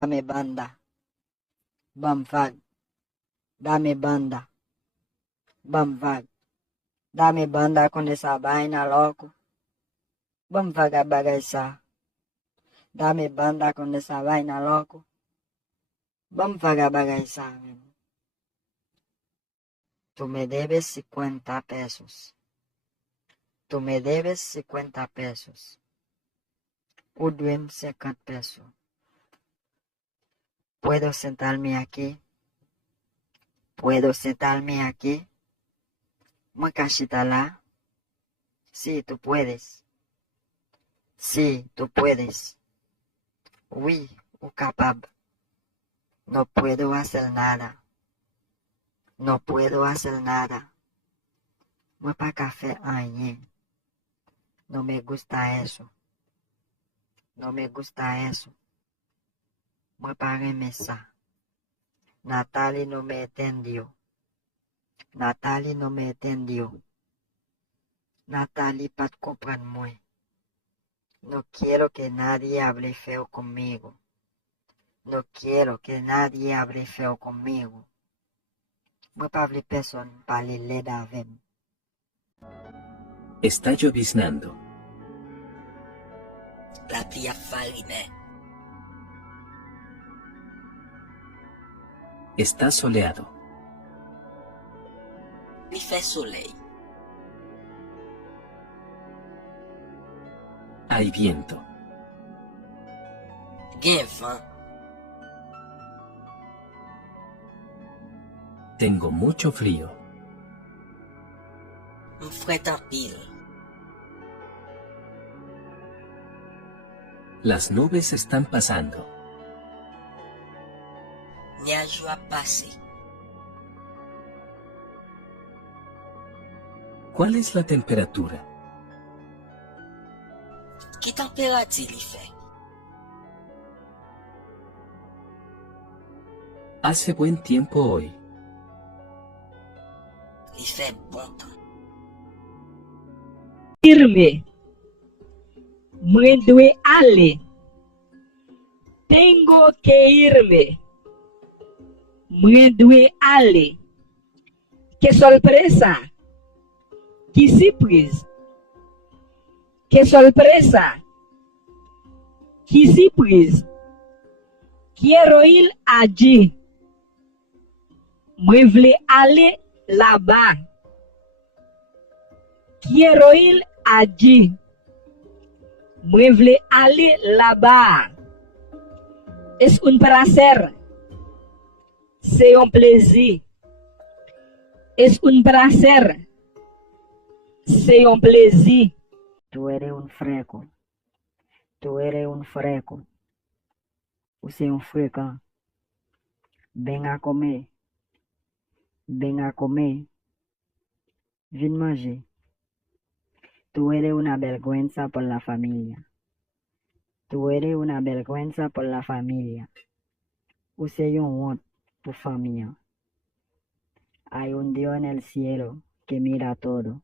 Dame banda. Bam fag. Dame banda. Bam fag. Dame banda con esa vaina, loco. Vamos vagar bagaçar. Dame banda con esa vaina, loco. Vamos vagar bagaçar, mesmo. Tú me debes 50 pesos. Tú me debes 50 pesos. O duem 50 pesos. ¿Puedo sentarme aquí? ¿Puedo sentarme aquí? ¿Una cachita lá? Sí, tú puedes. Sí, tú puedes. Oui, o capab. No puedo hacer nada. No puedo hacer nada. Voy para café añe. No me gusta eso. No me gusta eso. Voy para remesa. Natalie no me entendió. Natalie no me entendió. Natalie pat comprendre moi. No quiero que nadie hable feo conmigo. No quiero que nadie hable feo conmigo. Voy para hablar persona para le davem. Está lloviznando. La plia farine. Está soleado. Li fait soleil. Hay viento. Gen vent. Tengo mucho frío. M'fret en pile. Las nubes están pasando. Nuage a passé. ¿Cuál es la temperatura? Ki température li fait? Hace buen tiempo hoy. Li fait bon temps. Irme. Mwen dwe ale. Tengo que irme. Mwen dwe ale. Que sorpresa. Que surprise. Que sorpresa. Que surprise. Quiero ir allí. Mwen vle ale là-bas. Quiero ir allí. Mwen vle aller là-bas. Es un placer. C'est un plaisir. Es un placer. C'est un plaisir. Tú eres un freco. Tú eres un freco. Você é um freca. Ven a comer. Ven a comer. Vine manger. Tú eres una vergüenza por la familia. Tú eres una vergüenza por la familia. Você é un honte por familia. Hay un Dios en el cielo que mira todo.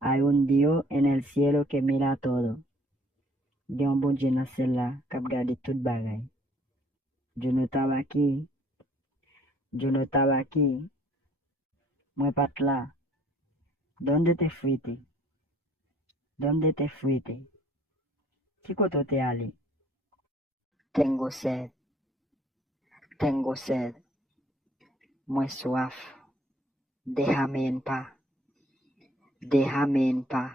Hay un Dios en el cielo que mira todo. Gen un bon Dieu nan ciel la kap gade tout bagay. Dieu nou tava ki. Dieu nou tava ki. Mwen pat la. Donde te fuiste? Donde te fuiste? Ki koto te ale? Tengo sed. Tengo sed. Mwen soif. Déjame en paz. Déjame en paz.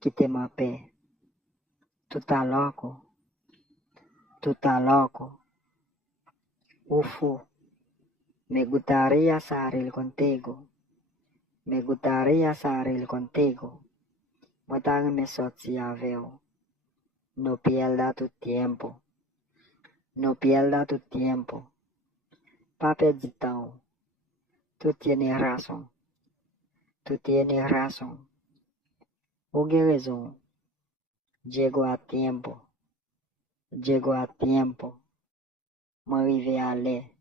Quíteme en paz. Tú estás loco. Tú estás loco. Ufo. Me gustaría salir contigo. Me gustaría salir contigo. Mwen me sorti avec. No pierda tu tiempo. No pierda tu tiempo. Pa perdi temps. Tú tienes razón. Tú tienes razón. Ou gen raison. Llego a tiempo. Llego a tiempo. Mwen rive ale.